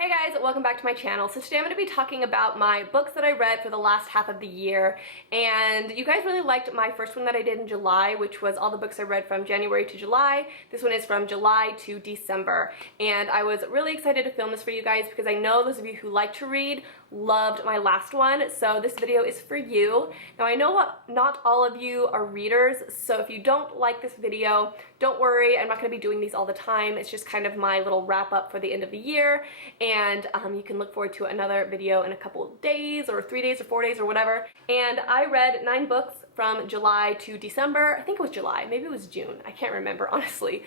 Hey guys, welcome back to my channel. So today I'm going to be talking about my books that I read for the last half of the year, and you guys really liked my first one that I did in July, which was all the books I read from January to July. This one is from July to December, and I was really excited to film this for you guys because I know those of you who like to read loved my last one, so this video is for you. Now I know not all of you are readers, so if you don't like this video, don't worry, I'm not going to be doing these all the time. It's just kind of my little wrap up for the end of the year, and you can look forward to another video in a couple of days or 3 days or 4 days or whatever. And I read 9 books from July to December. I think it was July, maybe it was June, I can't remember honestly.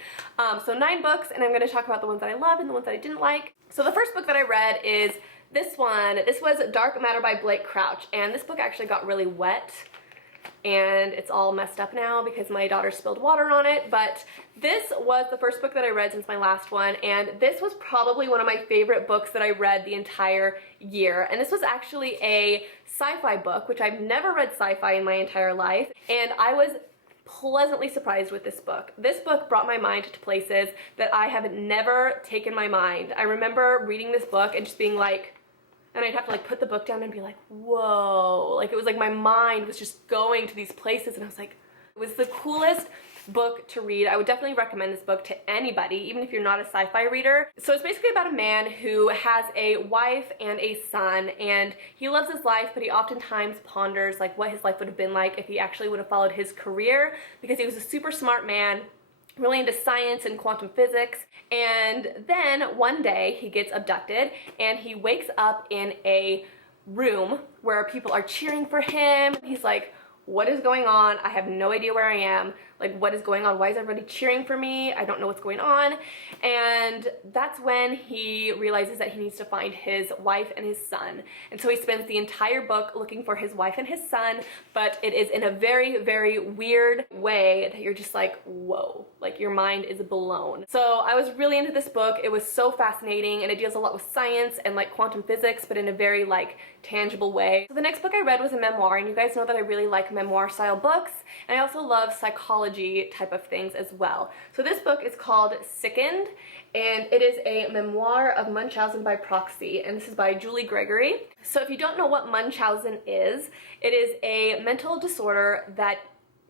So 9 books, and I'm going to talk about the ones that I loved and the ones that I didn't like. So the first book that I read is this one. This was Dark Matter by Blake Crouch, and this book actually got really wet and it's all messed up now because my daughter spilled water on it, but this was the first book that I read since my last one, and this was probably one of my favorite books that I read the entire year. And this was actually a sci-fi book, which I've never read sci-fi in my entire life, and I was pleasantly surprised with this book. This book brought my mind to places that I have never taken my mind. I remember reading this book and just being like, and I'd have to like put the book down and be like, whoa, like it was like my mind was just going to these places, and I was like, it was the coolest book to read. I would definitely recommend this book to anybody, even if you're not a sci-fi reader. So it's basically about a man who has a wife and a son, and he loves his life, but he oftentimes ponders like what his life would have been like if he actually would have followed his career, because he was a super smart man, really into science and quantum physics. And then one day he gets abducted and he wakes up in a room where people are cheering for him. He's like, what is going on? I have no idea where I am. Like, what is going on? Why is everybody cheering for me? I don't know what's going on. And that's when he realizes that he needs to find his wife and his son. And so he spends the entire book looking for his wife and his son, but it is in a very, very weird way that you're just like, whoa, like your mind is blown. So I was really into this book. It was so fascinating, and it deals a lot with science and like quantum physics, but in a very like tangible way. So the next book I read was a memoir, and you guys know that I really like memoir style books, and I also love psychology type of things as well. So this book is called Sickened, and it is a memoir of Munchausen by proxy, and this is by Gregory. So if you don't know what Munchausen is, it is a mental disorder that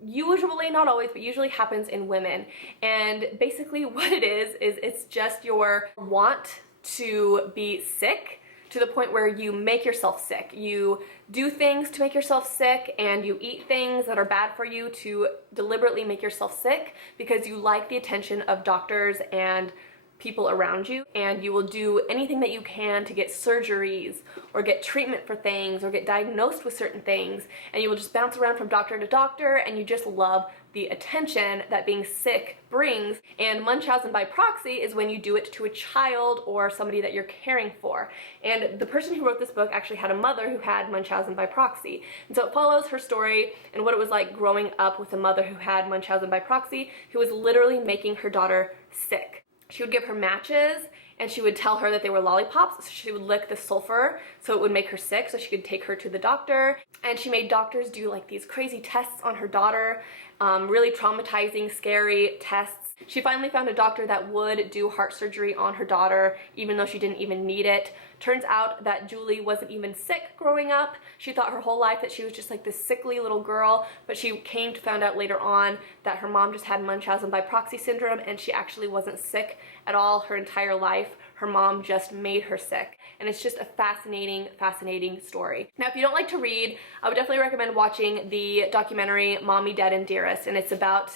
usually, not always, but usually happens in women. And basically what it is it's just your want to be sick to the point where you make yourself sick. You do things to make yourself sick, and you eat things that are bad for you to deliberately make yourself sick because you like the attention of doctors and people around you, and you will do anything that you can to get surgeries or get treatment for things or get diagnosed with certain things, and you will just bounce around from doctor to doctor, and you just love the attention that being sick brings. And Munchausen by proxy is when you do it to a child or somebody that you're caring for. And the person who wrote this book actually had a mother who had Munchausen by proxy. And so it follows her story and what it was like growing up with a mother who had Munchausen by proxy, who was literally making her daughter sick. She would give her matches, and she would tell her that they were lollipops, so she would lick the sulfur so it would make her sick so she could take her to the doctor. And she made doctors do like these crazy tests on her daughter, really traumatizing, scary tests. She finally found a doctor that would do heart surgery on her daughter, even though she didn't even need it. Turns out that Julie wasn't even sick growing up. She thought her whole life that she was just like this sickly little girl, but she came to find out later on that her mom just had Munchausen by proxy syndrome, and she actually wasn't sick at all her entire life. Her mom just made her sick. And it's just a fascinating, fascinating story. Now, if you don't like to read, I would definitely recommend watching the documentary Mommy, Dad, and Dearest, and it's about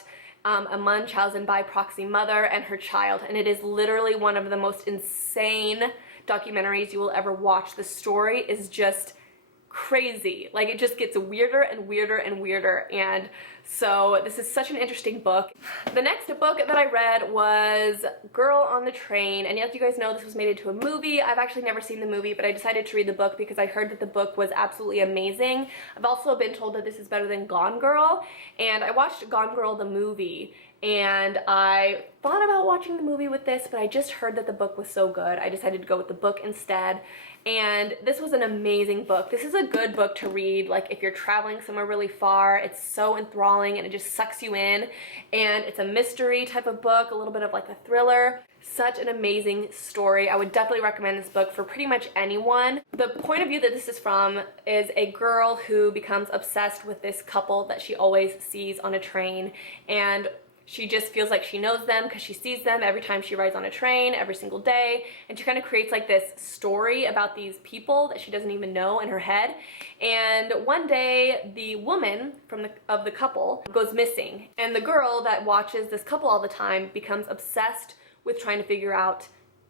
a Munchausen by proxy mother and her child, and it is literally one of the most insane documentaries you will ever watch. The story is just crazy. Like, it just gets weirder and weirder and weirder, and so this is such an interesting book. The next book that I read was Girl on the Train, and as you guys know, this was made into a movie. I've actually never seen the movie, but I decided to read the book because I heard that the book was absolutely amazing. I've also been told that this is better than Gone Girl, and I watched Gone Girl the movie, and I thought about watching the movie with this, but I just heard that the book was so good, I decided to go with the book instead. And this was an amazing book. This is a good book to read, like if you're traveling somewhere really far. It's so enthralling and it just sucks you in. And it's a mystery type of book, a little bit of like a thriller. Such an amazing story. I would definitely recommend this book for pretty much anyone. The point of view that this is from is a girl who becomes obsessed with this couple that she always sees on a train, and she just feels like she knows them because she sees them every time she rides on a train, every single day, and she kind of creates like this story about these people that she doesn't even know in her head. And one day, the woman of the couple goes missing, and the girl that watches this couple all the time becomes obsessed with trying to figure out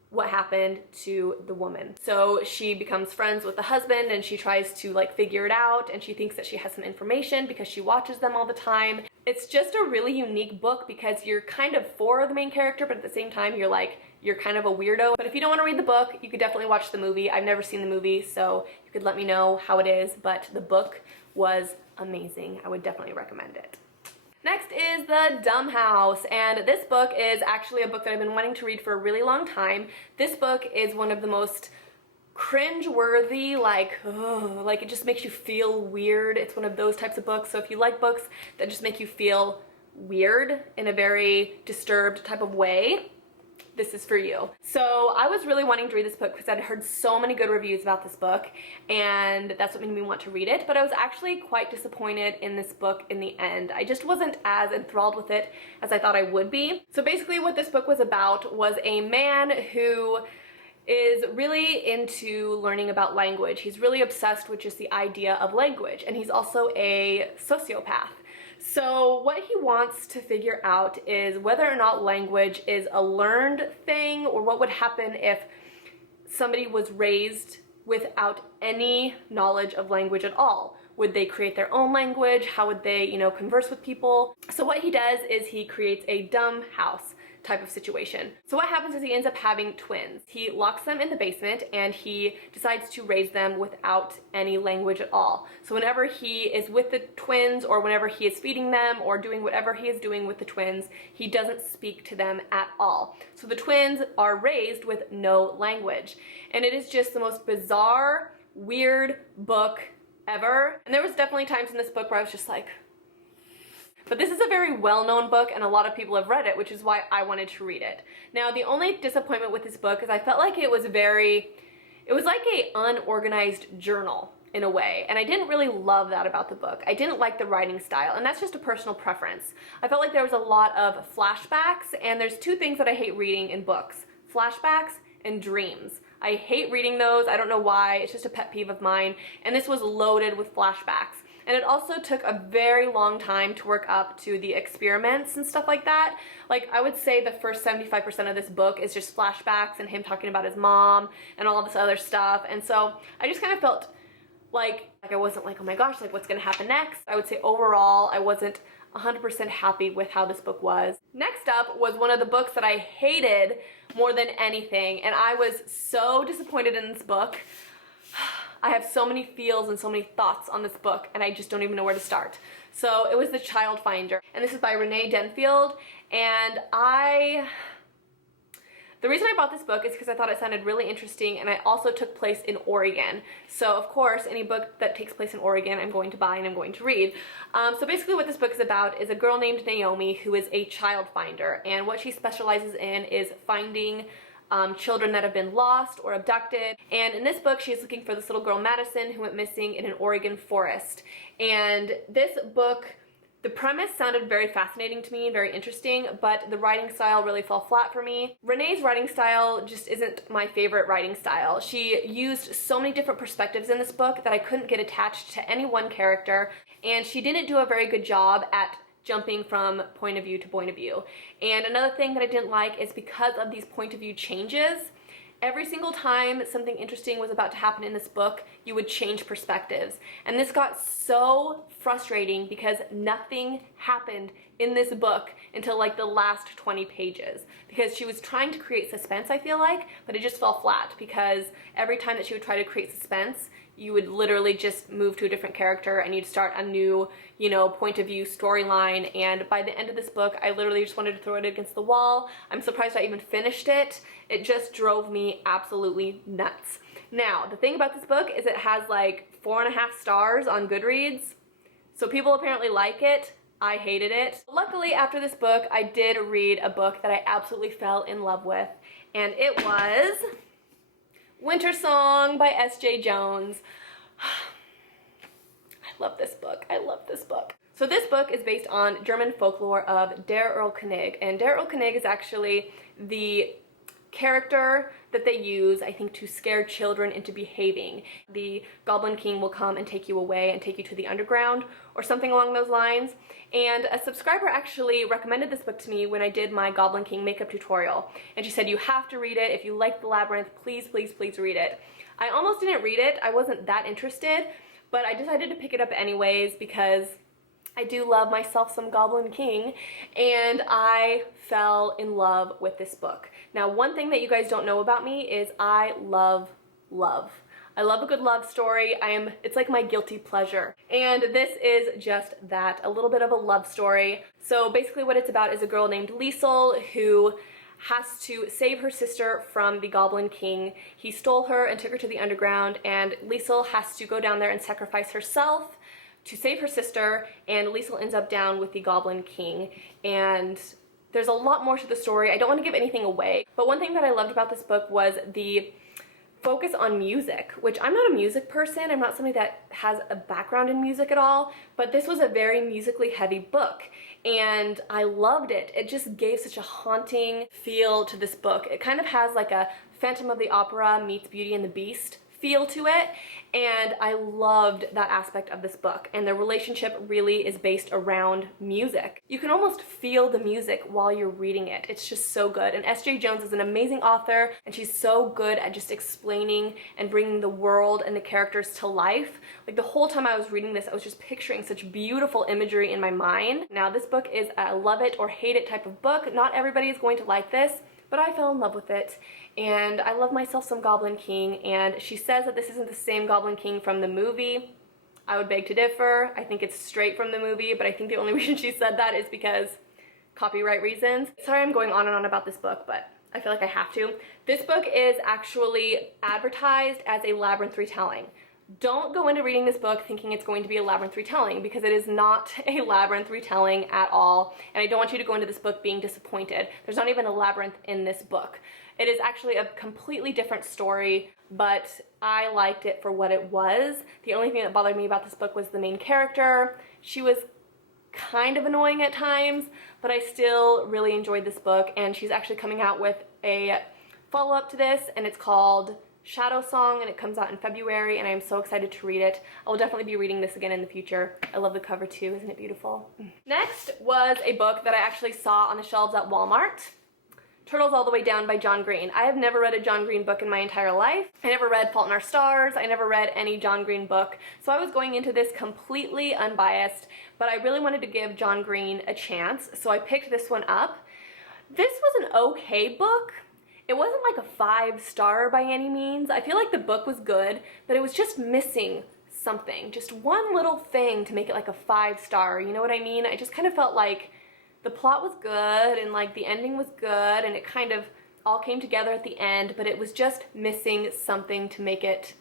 what happened to the woman. So she becomes friends with the husband, and she tries to like figure it out, and she thinks that she has some information because she watches them all the time. It's just a really unique book because you're kind of for the main character, but at the same time you're kind of a weirdo. But if you don't want to read the book, you could definitely watch the movie. I've never seen the movie, so you could let me know how it is, but the book was amazing. I would definitely recommend it. Next is The Dumb House, and this book is actually a book that I've been wanting to read for a really long time. This book is one of the most cringe-worthy, like it just makes you feel weird. It's one of those types of books, so if you like books that just make you feel weird in a very disturbed type of way, this is for you. So I was really wanting to read this book because I'd heard so many good reviews about this book, and that's what made me want to read it, but I was actually quite disappointed in this book in the end. I just wasn't as enthralled with it as I thought I would be. So basically what this book was about was a man who is really into learning about language. He's really obsessed with just the idea of language, and he's also a sociopath. So what he wants to figure out is whether or not language is a learned thing, or what would happen if somebody was raised without any knowledge of language at all. Would they create their own language? How would they, converse with people? So what he does is he creates a dumb house type of situation. So what happens is he ends up having twins. He locks them in the basement, and he decides to raise them without any language at all. So whenever he is with the twins, or whenever he is feeding them or doing whatever he is doing with the twins, he doesn't speak to them at all. So the twins are raised with no language. And it is just the most bizarre, weird book ever. And there was definitely times in this book where I was just like, but this is a very well-known book, and a lot of people have read it, which is why I wanted to read it. Now, the only disappointment with this book is I felt like it was like a unorganized journal in a way, and I didn't really love that about the book. I didn't like the writing style, and that's just a personal preference. I felt like there was a lot of flashbacks, and there's two things that I hate reading in books: flashbacks and dreams. I hate reading those. I don't know why. It's just a pet peeve of mine, and this was loaded with flashbacks. And it also took a very long time to work up to the experiments and stuff like that. Like, I would say the first 75% of this book is just flashbacks and him talking about his mom and all this other stuff. And so I just kind of felt like I wasn't like, oh my gosh, like what's gonna happen next? I would say overall, I wasn't 100% happy with how this book was. Next up was one of the books that I hated more than anything, and I was so disappointed in this book. I have so many feels and so many thoughts on this book, and I just don't even know where to start. So it was The Child Finder, and this is by Rene Denfield, and the reason I bought this book is because I thought it sounded really interesting, and it also took place in Oregon. So of course, any book that takes place in Oregon I'm going to buy and I'm going to read. So basically what this book is about is a girl named Naomi who is a child finder, and what she specializes in is finding children that have been lost or abducted. And in this book, she's looking for this little girl, Madison, who went missing in an Oregon forest. And this book, the premise sounded very fascinating to me, very interesting, but the writing style really fell flat for me. Renee's writing style just isn't my favorite writing style. She used so many different perspectives in this book that I couldn't get attached to any one character, and she didn't do a very good job at jumping from point of view to point of view. And another thing that I didn't like is because of these point of view changes, every single time something interesting was about to happen in this book, you would change perspectives. And this got so frustrating because nothing happened in this book until like the last 20 pages. Because she was trying to create suspense, I feel like, but it just fell flat because every time that she would try to create suspense, you would literally just move to a different character and you'd start a new, point of view storyline. And by the end of this book, I literally just wanted to throw it against the wall. I'm surprised I even finished it. It just drove me absolutely nuts. Now, the thing about this book is it has like 4.5 stars on Goodreads. So people apparently like it, I hated it. Luckily, after this book, I did read a book that I absolutely fell in love with, and it was Wintersong by S.J. Jones. I love this book. I love this book. So this book is based on German folklore of Der Erlkönig, and Der Erlkönig is actually the character that they use, I think, to scare children into behaving. The Goblin King will come and take you away and take you to the underground or something along those lines. And a subscriber actually recommended this book to me when I did my Goblin King makeup tutorial. And she said, you have to read it. If you like the labyrinth, please, please, please read it. I almost didn't read it. I wasn't that interested, but I decided to pick it up anyways because I do love myself some Goblin King, and I fell in love with this book. Now, one thing that you guys don't know about me is I love love. I love a good love story. It's like my guilty pleasure. And this is just that, a little bit of a love story. So basically what it's about is a girl named Liesel who has to save her sister from the Goblin King. He stole her and took her to the underground, and Liesel has to go down there and sacrifice herself to save her sister, and Liesel ends up down with the Goblin King. And there's a lot more to the story. I don't want to give anything away, but one thing that I loved about this book was the focus on music, which I'm not a music person. I'm not somebody that has a background in music at all, but this was a very musically heavy book, and I loved it. It just gave such a haunting feel to this book. It kind of has like a Phantom of the Opera meets Beauty and the Beast feel to it, and I loved that aspect of this book. And the relationship really is based around music. You can almost feel the music while you're reading it. It's just so good. And S.J. Jones is an amazing author, and she's so good at just explaining and bringing the world and the characters to life. Like, the whole time I was reading this, I was just picturing such beautiful imagery in my mind. Now, this book is a love it or hate it type of book. Not everybody is going to like this, but I fell in love with it, and I love myself some Goblin King. And she says that this isn't the same Goblin King from the movie. I would beg to differ. I think it's straight from the movie, but I think the only reason she said that is because copyright reasons. Sorry I'm going on and on about this book, but I feel like I have to. This book is actually advertised as a labyrinth retelling. Don't go into reading this book thinking it's going to be a labyrinth retelling, because it is not a labyrinth retelling at all, and I don't want you to go into this book being disappointed. There's not even a labyrinth in this book. It is actually a completely different story, but I liked it for what it was. The only thing that bothered me about this book was the main character. She was kind of annoying at times, but I still really enjoyed this book, and she's actually coming out with a follow-up to this, and it's called Shadow Song, and it comes out in February, and I am so excited to read it. I will definitely be reading this again in the future. I love the cover too. Isn't it beautiful? Next was a book that I actually saw on the shelves at Walmart. Turtles All the Way Down by John Green. I have never read a John Green book in my entire life. I never read Fault in Our Stars. I never read any John Green book. So I was going into this completely unbiased, but I really wanted to give John Green a chance, so I picked this one up. This was an okay book. It wasn't like a 5-star by any means. I feel like the book was good, but it was just missing something. Just one little thing to make it like a 5-star, you know what I mean? I just kind of felt like the plot was good, and like the ending was good, and it kind of all came together at the end, but it was just missing something to make it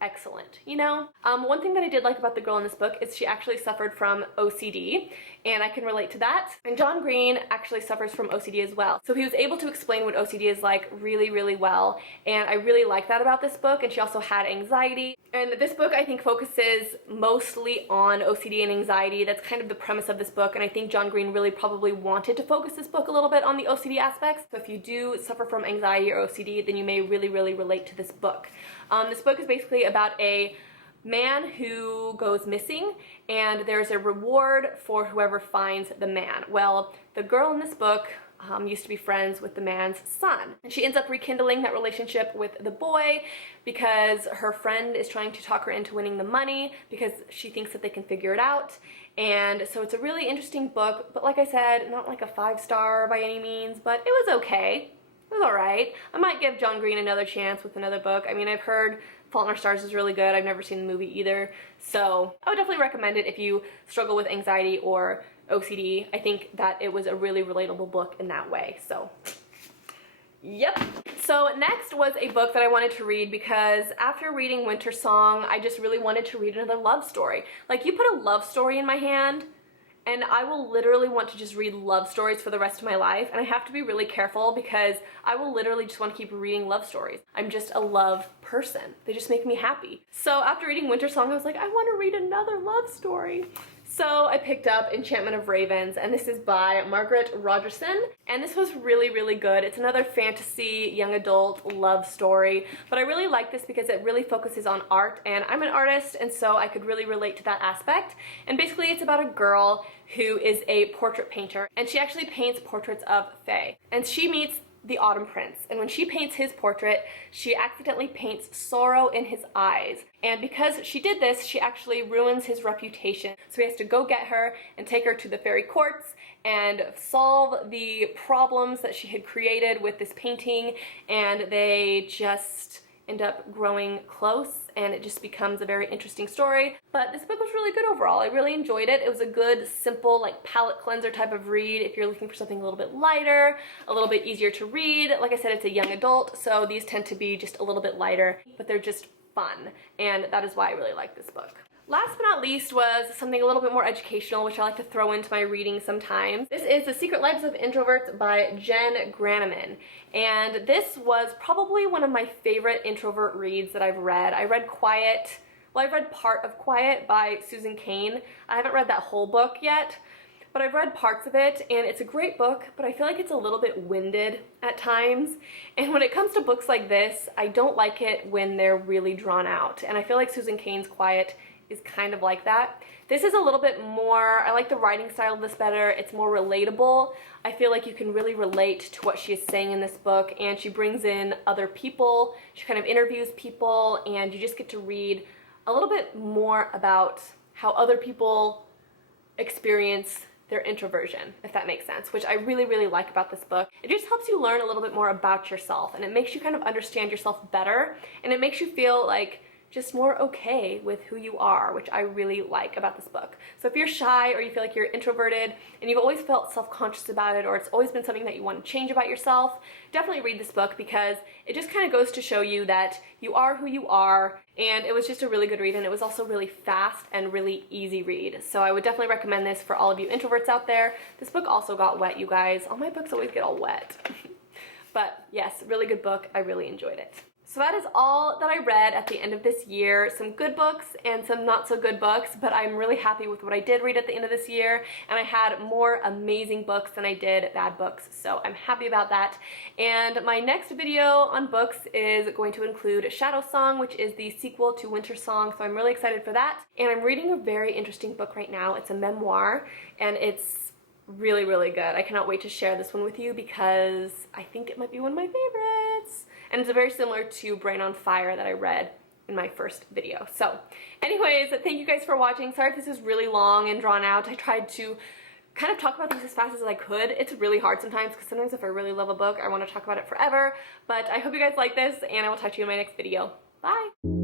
excellent, you know? One thing that I did like about the girl in this book is she actually suffered from OCD, and I can relate to that. And John Green actually suffers from OCD as well. So he was able to explain what OCD is like really, really well, and I really like that about this book. And she also had anxiety. And this book, I think, focuses mostly on OCD and anxiety. That's kind of the premise of this book, and I think John Green really probably wanted to focus this book a little bit on the OCD aspects. So if you do suffer from anxiety or OCD, then you may really, really relate to this book. This book is basically about a man who goes missing, and there's a reward for whoever finds the man. Well, the girl in this book used to be friends with the man's son, and she ends up rekindling that relationship with the boy because her friend is trying to talk her into winning the money because she thinks that they can figure it out. And so it's a really interesting book, but like I said, not like a 5-star by any means, but it was okay. It was alright. I might give John Green another chance with another book. I mean, I've heard Fault in Our Stars is really good. I've never seen the movie either. So I would definitely recommend it if you struggle with anxiety or OCD. I think that it was a really relatable book in that way. So, yep. So next was a book that I wanted to read because after reading Wintersong, I just really wanted to read another love story. Like, you put a love story in my hand, and I will literally want to just read love stories for the rest of my life, and I have to be really careful because I will literally just want to keep reading love stories. I'm just a love person. They just make me happy. So after reading Wintersong, I was like, I want to read another love story. So I picked up Enchantment of Ravens, and this is by Margret Rogerson, and this was really, really good. It's another fantasy, young adult love story, but I really like this because it really focuses on art, and I'm an artist, and so I could really relate to that aspect. And basically it's about a girl who is a portrait painter, and she actually paints portraits of fae. And she meets the Autumn Prince, and when she paints his portrait, she accidentally paints sorrow in his eyes. And because she did this, she actually ruins his reputation. So he has to go get her and take her to the fairy courts and solve the problems that she had created with this painting, and they just end up growing close, and it just becomes a very interesting story. But this book was really good overall. I really enjoyed it. It was a good, simple, like palate cleanser type of read if you're looking for something a little bit lighter, a little bit easier to read. Like I said, it's a young adult, so these tend to be just a little bit lighter, but they're just fun, and that is why I really like this book. Last but not least was something a little bit more educational, which I like to throw into my reading sometimes. This is The Secret Lives of Introverts by Jen Graneman. And this was probably one of my favorite introvert reads that I've read. I read Quiet, well, I've read part of Quiet by Susan Cain. I haven't read that whole book yet, but I've read parts of it, and it's a great book, but I feel like it's a little bit winded at times. And when it comes to books like this, I don't like it when they're really drawn out. And I feel like Susan Cain's Quiet is kind of like that. This is a little bit more, I like the writing style of this better. It's more relatable. I feel like you can really relate to what she is saying in this book, and she brings in other people. She kind of interviews people, and you just get to read a little bit more about how other people experience their introversion, if that makes sense, which I really, really like about this book. It just helps you learn a little bit more about yourself, and it makes you kind of understand yourself better, and it makes you feel like just more okay with who you are, which I really like about this book. So if you're shy, or you feel like you're introverted and you've always felt self-conscious about it, or it's always been something that you want to change about yourself, definitely read this book because it just kind of goes to show you that you are who you are. And it was just a really good read, and it was also really fast and really easy read. So I would definitely recommend this for all of you introverts out there. This book also got wet, you guys. All my books always get all wet. But yes, really good book. I really enjoyed it. So that is all that I read at the end of this year. Some good books and some not so good books, but I'm really happy with what I did read at the end of this year, and I had more amazing books than I did bad books, so I'm happy about that. And my next video on books is going to include Shadow Song, which is the sequel to Wintersong, so I'm really excited for that. And I'm reading a very interesting book right now. It's a memoir, and it's really, really good. I cannot wait to share this one with you because I think it might be one of my favorites. And it's very similar to Brain on Fire that I read in my first video. So anyways, thank you guys for watching. Sorry if this is really long and drawn out. I tried to kind of talk about these as fast as I could. It's really hard sometimes because sometimes if I really love a book, I want to talk about it forever. But I hope you guys like this, and I will talk to you in my next video. Bye!